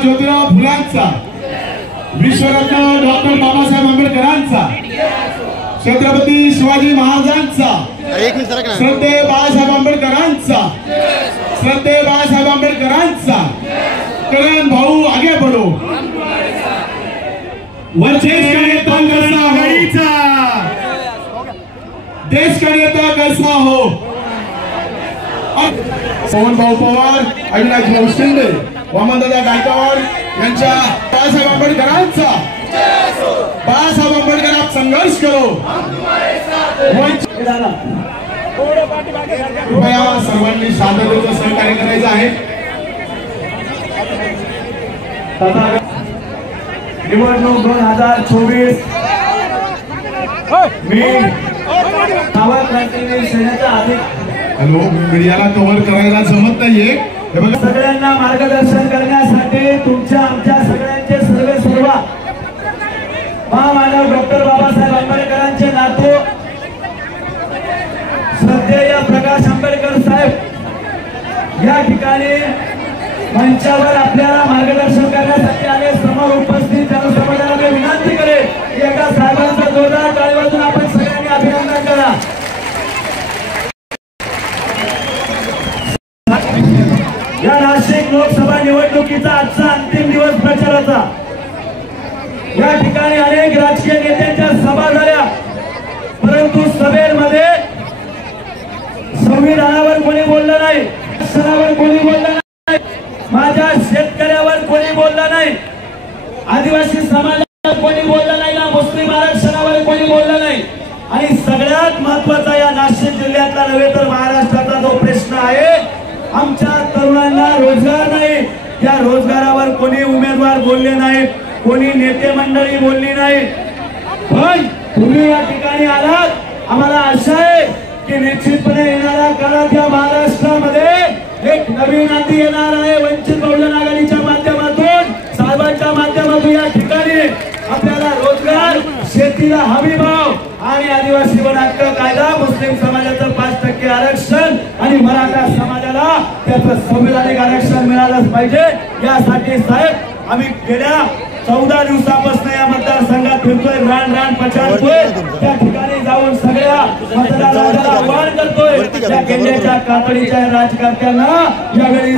ज्योतिराव फुलांचा, विश्वरत्न डॉक्टर बाबासाहेब आंबेडकरांचा, छत्रपती शिवाजी महाराजांचा, श्रद्धेय बाळासाहेब आंबेडकरांचा, श्रद्धेय बाळासाहेब आंबेडकरांचा, करण भाऊ आगे बढ़ो, देश का नेता कैसा हो, पवन भाऊ पवार, अविनाश भाऊ शिंदे, वामनदादा गायकवाड यांच्या बाळासाहेब आंबेडकरांचा, बाळासाहेब आंबेडकर आप संघर्ष करो। कृपया सर्वांनी शांततेचं सहकार्य करायचं आहे। निवडणूक 2024 मी नवा क्रांतिवीर सेनेचा हॅलो, मीडियाला कव्हर करायला जमत नाहीये। सगळ्यांना मार्गदर्शन करण्यासाठी तुमच्या आमच्या सगळ्यांचे सर्व महामानव डॉक्टर बाबासाहेब आंबेडकरांचे नातू श्रद्धेय प्रकाश आंबेडकर साहेब या ठिकाणी मंचावर आपल्याला मार्गदर्शन करण्यासाठी आले। समोर उपस्थित जनसमुदायाला मी विनंती करेन एका साहेबांचा जोरदार टाळी वाजवून आपण सगळ्यांनी अभिनंदन करा। या नाशिक लोकसभा निवडणुकीचा आजचा अंतिम दिवस प्रचाराचा। या ठिकाणी अनेक राजकीय नेत्यांच्या सभा झाल्या, परंतु सभेमध्ये संविधानावर कोणी बोललं नाही, सणावर कोणी बोललं नाही, माझ्या शेतकऱ्यावर कोणी बोललं नाही, आदिवासी समाजावर कोणी बोललं नाही, ना मुस्लिम आरक्षणावर कोणी बोललं नाही। आणि सगळ्यात महत्त्वाचा या नाशिक जिल्ह्यातला नव्हे तर महाराष्ट्राचा जो प्रश्न आहे, आमच्या तरुणांना रोजगार नाही, त्या रोजगारावर कोणी उमेदवार बोलले नाही, कोणी नेते मंडळी बोलली नाही। पण तुम्ही या ठिकाणी आलात, आम्हाला आशा आहे की निश्चितपणे येणाऱ्या काळात या महाराष्ट्रामध्ये एक नवीन आंधी येणार आहे। वंचित बहुजन आघाडीच्या माध्यमातून, साहेबांच्या माध्यमातून या ठिकाणी आपल्याला रोजगार, शेतीला हमी भाव आणि आदिवासी वन हक्क कायदा, मुस्लिम समाजाचं 5% आरक्षण आणि मराठा समाजाला त्याचं संविधानिक आरक्षण मिळालंच पाहिजे। यासाठी साहेब आम्ही गेल्या 14 दिवसापासून या मतदारसंघात फिरतोय, रान पछाडतोय, त्या ठिकाणी जाऊन सगळ्या मतदारांना आवाहन करतोय। त्या केंद्राच्या कातडीच्या राजकारत्यांना यावेळी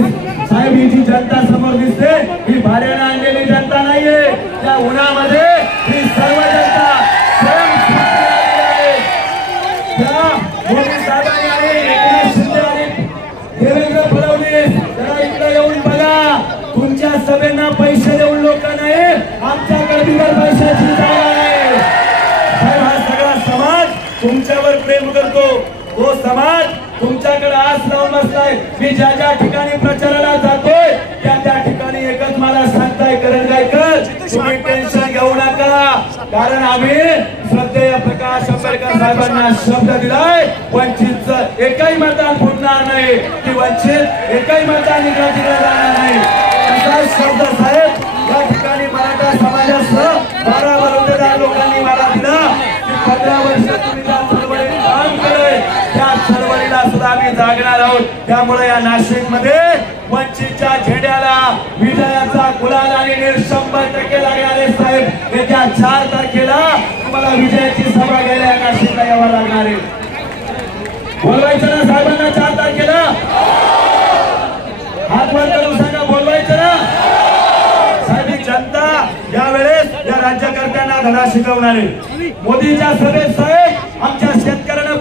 साहेब ही जी जनता समोर दिसते ही भाड्याने आणलेली जनता नाहीये, त्या उन्हामध्ये ही सर्व जनता मोदी साहेबांनी आणि एकनाथ शिंदे आणि देवेंद्र फडणवीस जरा इकडे येऊन बघा, तुमच्या सभेंना पैसे देऊन लोक नाही, आमच्याकडे बिगर पैशाची जागा नाही। साहेब हा सगळा समाज तुमच्यावर प्रेम करतो, तो समाज तुमच्याकडे आस लावून बसलाय। मी ज्या ज्या ठिकाणी प्रचाराला जातोय त्या ठिकाणी एकच मला सांगताय करण गायकर, तुम्ही टेन्शन घेऊ नका, कारण आम्ही श्रद्धेय प्रकाश आंबेडकर साहेबांना शब्द दिलाय, वंचितचं एकही मतदान फुटणार नाही, की वंचित एकही मतदान इकडे जाणार नाही असा शब्द साहेब या ठिकाणी मराठा समाजासह 12 बरोबरदार लोकांनी मला दिला की 15 वर्ष तुम्ही त्या चळवळीत काम केलंय, त्या चळवळीला सुद्धा आम्ही जागणार आहोत। त्यामुळे या नाशिक मध्ये वंचितच्या झेंड्याला विजयाचा गुलाल आणि 100% लागणार आहे। साहेब येत्या 4 तारखेला तुम्हाला विजयाची सभा घ्यायला नाशिकला यावं लागणार आहे। बोलवायचं ना साहेबांना 4 तारखेला, हात वर करून सांगा बोलवायचं ना साहेब। जनता यावेळेस या राज्यकर्त्यांना धडा शिकवणार आहे। मोदीच्या सभेत साहेब आमच्या शेतकऱ्यांना